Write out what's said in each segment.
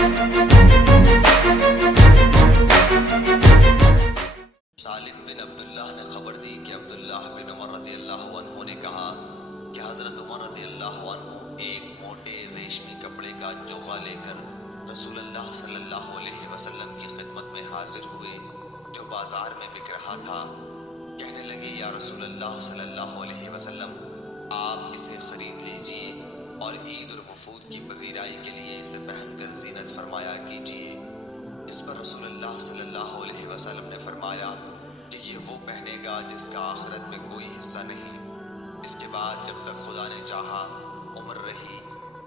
سالم بن عبداللہ نے خبر دی کہ عبداللہ بن عمر رضی اللہ عنہ نے کہا کہ حضرت عمر رضی اللہ عنہ ایک موٹے ریشمی کپڑے کا چوغا لے کر رسول اللہ صلی اللہ علیہ وسلم کی خدمت میں حاضر ہوئے جو بازار میں بک رہا تھا۔ کہنے لگے، یا رسول اللہ صلی اللہ علیہ وسلم، آپ اسے خرید لیجئے اور عید الوفود کی پذیرائی کے لیے اسے پہن کر زینت فرمایا کیجئے۔ اس پر رسول اللہ صلی اللہ علیہ وسلم نے فرمایا کہ یہ وہ پہنے گا جس کا آخرت میں کوئی حصہ نہیں۔ اس کے بعد جب تک خدا نے چاہا عمر رہی۔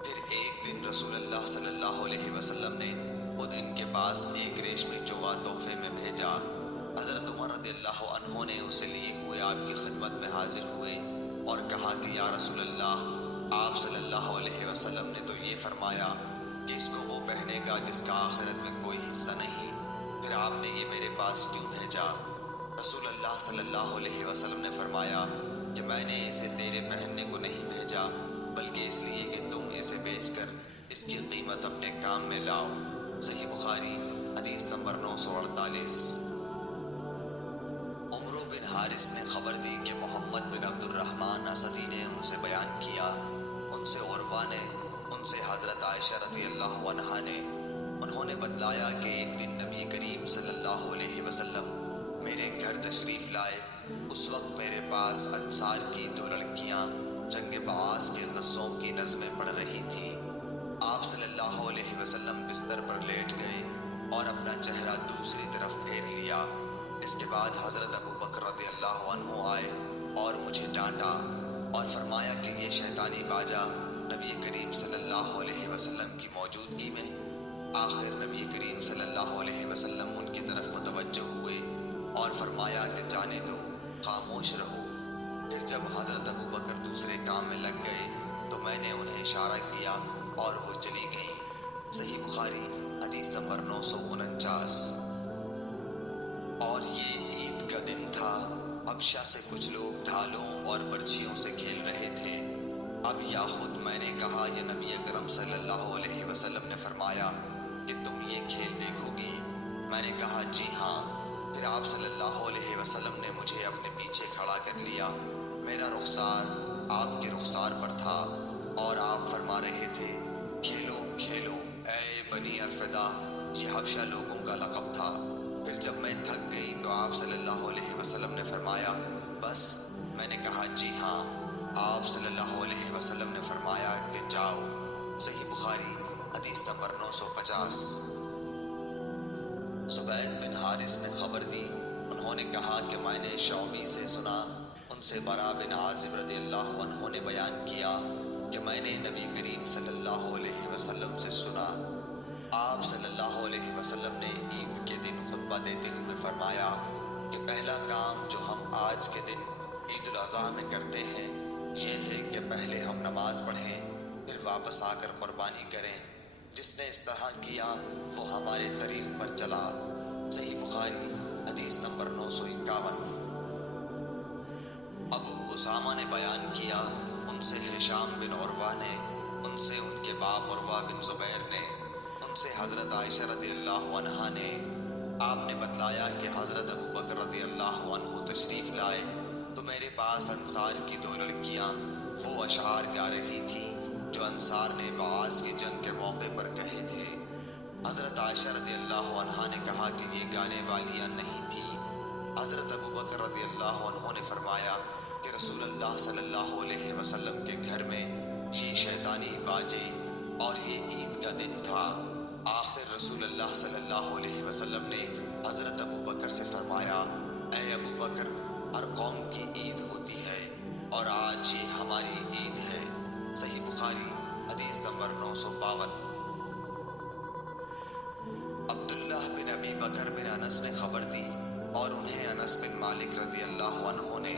پھر ایک دن رسول اللہ صلی اللہ علیہ وسلم نے خود ان کے پاس ایک ریشمی چوغا تحفے میں بھیجا۔ حضرت عمر رضی اللہ عنہ نے اسے لیے ہوئے آپ کی خدمت میں حاضر ہوئے اور کہا کہ یا رسول اللہ، آپ صلی اللہ علیہ وسلم نے تو یہ فرمایا کہ اس کو وہ پہنے گا جس کا آخرت میں کوئی حصہ نہیں، پھر آپ نے یہ میرے پاس کیوں بھیجا؟ رسول اللہ صلی اللہ علیہ وسلم نے فرمایا کہ میں نے اسے تیرے پہننے کو نہیں بھیجا، بلکہ اس لیے کہ تم اسے بیچ کر اس کی قیمت اپنے کام میں لاؤ۔ صحیح بخاری حدیث نمبر 948۔ عمرو بن حارث نے خبر دی کہ محمد بن عبد الرحمن اسدی نے ان سے بیان کیا، ان سے عروہ نے، ان سے حضرت عائشہ رضی اللہ عنہا نے، انہوں نے بتلایا کہ ایک دن نبی کریم صلی اللہ علیہ وسلم میرے گھر تشریف لائے۔ اس وقت میرے پاس انصار کی 2 لڑکیاں جنگ بعاث کے قصوں کی نظمیں پڑھ رہی تھیں۔ آپ صلی اللہ علیہ وسلم بستر پر لیٹ گئے اور اپنا چہرہ دوسری طرف پھیر لیا۔ اس کے بعد حضرت ابو بکر رضی اللہ عنہ آئے اور مجھے ڈانٹا اور فرمایا کہ یہ شیطانی باجا نبی کریم صلی اللہ علیہ وسلم کی موجودگی میں۔ آخر نبی کریم صلی اللہ علیہ وسلم ان کی طرف متوجہ ہوئے اور فرمایا کہ جانے دو، خاموش رہو۔ پھر جب حضرت ابو بکر دوسرے کام میں لگ گئے تو میں نے انہیں اشارہ کیا اور وہ چلی گئیں۔ صحیح بخاری حدیث نمبر 949۔ اور یہ عید کا دن تھا۔ حبشہ سے کچھ لوگ ڈھالوں اور برچھیوں سے کھیل رہے تھے۔ اب یا خود میں نے کہا، یہ نبی اکرم صلی اللہ علیہ وسلم نے فرمایا کہ تم یہ کھیل دیکھو گی؟ میں نے کہا جی ہاں۔ پھر آپ صلی اللہ علیہ وسلم نے مجھے اپنے پیچھے کھڑا کر لیا۔ میرا رخسار آپ کے رخسار پر تھا اور آپ فرما رہے تھے، کھیلو کھیلو اے بنی ارفدہ۔ یہ حبشہ لوگوں کا لقب تھا۔ پھر جب میں تھک گئی تو آپ صلی اللہ علیہ وسلم نے فرمایا بس؟ میں نے کہا جی ہاں۔ آپ صلی اللہ علیہ وسلم نے فرمایا کہ جاؤ۔ صحیح بخاری حدیث نمبر 950۔ زبید بن حارث نے خبر دی، انہوں نے کہا کہ میں نے شعبی سے سنا، ان سے برا بن عازب رضی اللہ عنہ نے بیان کیا کہ میں نے نبی کریم صلی اللہ علیہ وسلم سے سنا، آپ صلی اللہ علیہ وسلم نے عید کے دن خطبہ دیتے ہوئے فرمایا کہ پہلا کام جو ہم آج کے دن عید الاضحیٰ میں کرتے ہیں یہ ہے کہ پہلے ہم نماز پڑھیں، پھر واپس آ کر قربانی کریں۔ جس نے اس طرح کیا وہ ہمارے طریق پر چلا۔ صحیح بخاری حدیث نمبر 951۔ ابو اسامہ نے بیان کیا، ان سے ہشام بن عروہ نے، ان سے ان کے باپ عروہ بن زبیر نے، ان سے حضرت عائشہ رضی اللہ عنہا نے، آپ نے بتلایا کہ حضرت ابو بکر رضی اللہ عنہ تشریف لائے تو میرے پاس انصار کی 2 لڑکیاں وہ اشعار گا رہی تھیں جو انصار نے بعاث کی جنگ کے موقع پر کہے تھے۔ حضرت عائشہ رضی اللہ عنہا نے کہا کہ یہ گانے والیاں نہیں تھیں۔ حضرت ابو بکر رضی اللہ عنہ نے فرمایا کہ رسول اللہ صلی اللہ علیہ وسلم کے گھر میں یہ شیطانی باجے اور یہ عید کا دن تھا۔ آخر رسول اللہ صلی اللہ علیہ وسلم نے حضرت ابو بکر سے فرمایا، اے ابو بکر، ہر قوم کی عید ہوتی ہے اور آج یہ ہماری عید ہے۔ صحیح بخاری حدیث نمبر 952۔ عبداللہ بن ابی بکر بن انس نے خبر دی اور انہیں انس بن مالک رضی اللہ عنہ نے،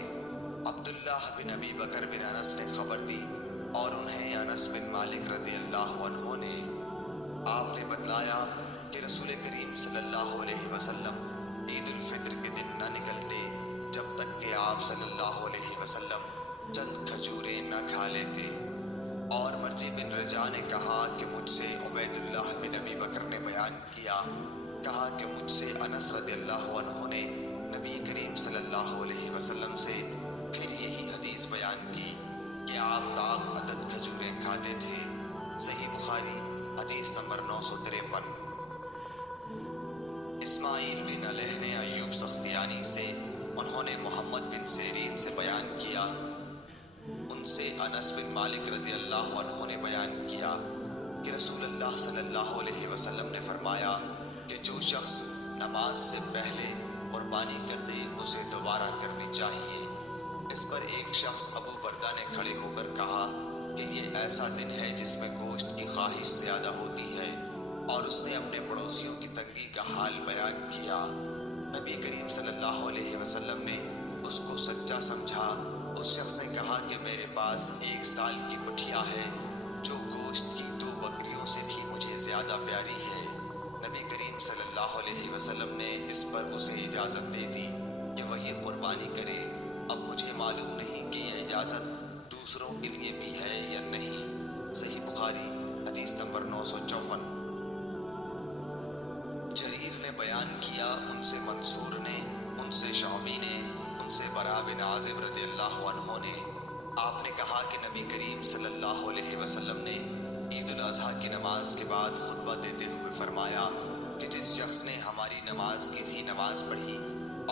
عبداللہ بن ابی بکر بن انس نے خبر دی اور انہیں انس بن مالک رضی اللہ عنہ نے، آپ نے بتلایا کہ رسول کریم صلی اللہ علیہ وسلم عید الفطر کے دن نہ نکلتے جب تک کہ آپ صلی اللہ علیہ وسلم چند کھجوریں نہ کھا لیتے۔ اور مرجی بن رجا نے کہا کہ مجھ سے عبید اللہ بن ابی بکر نے مجھ سے انس رضی اللہ عنہ نے نبی کریم صلی اللہ علیہ وسلم سے پھر یہی حدیث بیان کی کہ آپ طاق عدد کھجوریں کھاتے تھے۔ صحیح بخاری حدیث نمبر 953۔ اسماعیل بن علیہ نے ایوب سختیانی سے، انہوں نے محمد بن سیرین سے بیان کیا، ان سے انس بن مالک رضی اللہ عنہ نے بیان کیا کہ رسول اللہ صلی اللہ علیہ وسلم نے فرمایا کہ جو شخص نماز سے پہلے قربانی کر دے اسے دوبارہ کرنی چاہیے۔ اس پر ایک شخص ابو بردہ نے کھڑے ہو کر کہا کہ یہ ایسا دن ہے جس میں گوشت کی خواہش زیادہ ہوتی ہے، اور اس نے اپنے پڑوسیوں کی تنگی کا حال بیان کیا۔ نبی کریم صلی اللہ علیہ وسلم نے اس کو سچا سمجھا۔ اس شخص نے کہا کہ میرے پاس 1 سال کی پٹھیا ہے جو گوشت کی 2 بکریوں سے بھی مجھے زیادہ پیاری ہے۔ نبی کریم صلی اللہ علیہ وسلم نے اس پر اسے اجازت دے دی کہ وہ یہ قربانی کرے۔ اب مجھے معلوم نہیں کہ یہ اجازت دوسروں کے لیے بھی ہے یا نہیں۔ صحیح بخاری حدیث نمبر 954۔ جریر نے بیان کیا، ان سے منصور نے، ان سے شعبی نے، ان سے برا بن عازب رضی اللہ عنہ نے، آپ نے کہا کہ نبی کریم صلی اللہ علیہ وسلم نے عید الاضحیٰ کی نماز کے بعد خطبہ دیتے ہوئے فرمایا کہ جس شخص نے ہماری نماز کی سی نماز پڑھی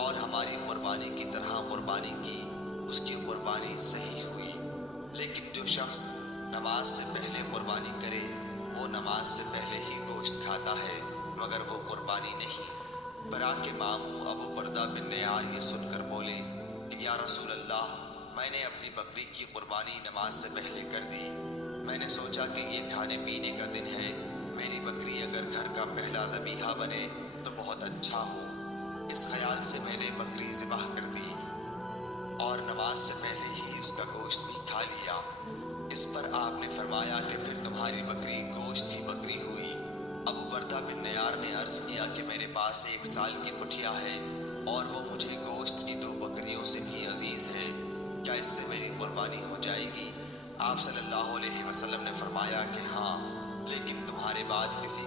اور ہماری قربانی کی طرح قربانی کی، اس کی قربانی صحیح ہوئی، لیکن جو شخص نماز سے پہلے قربانی کرے وہ نماز سے پہلے ہی گوشت کھاتا ہے مگر وہ قربانی نہیں۔ برا کے ماموں ابو بردہ بن نیار یہ سن کر بولے کہ یا رسول اللہ، میں نے اپنی بکری کی قربانی نماز سے پہلے کر دی۔ میں نے سوچا کہ یہ کھانے پینے کا دن ہے، میری بکری اگر گھر کا پہلا ذبیحہ بنے تو بہت اچھا ہو۔ اس خیال سے میں نے بکری ذبح کر دی اور نماز سے پہلے ہی اس کا گوشت بھی کھا لیا۔ اس پر آپ نے فرمایا کہ پھر تمہاری بکری گوشت ہی بکری ہوئی۔ ابو بردہ بن نیار نے عرض کیا کہ میرے پاس 1 سال کی پٹھیا ہے اور وہ مجھے گوشت کی 2 بکریوں سے بھی عزیز ہے، کیا اس سے میری قربانی ہو جائے گی؟ آپ صلی اللہ علیہ وسلم نے فرمایا کہ ہاں، لیکن تمہارے بعد کسی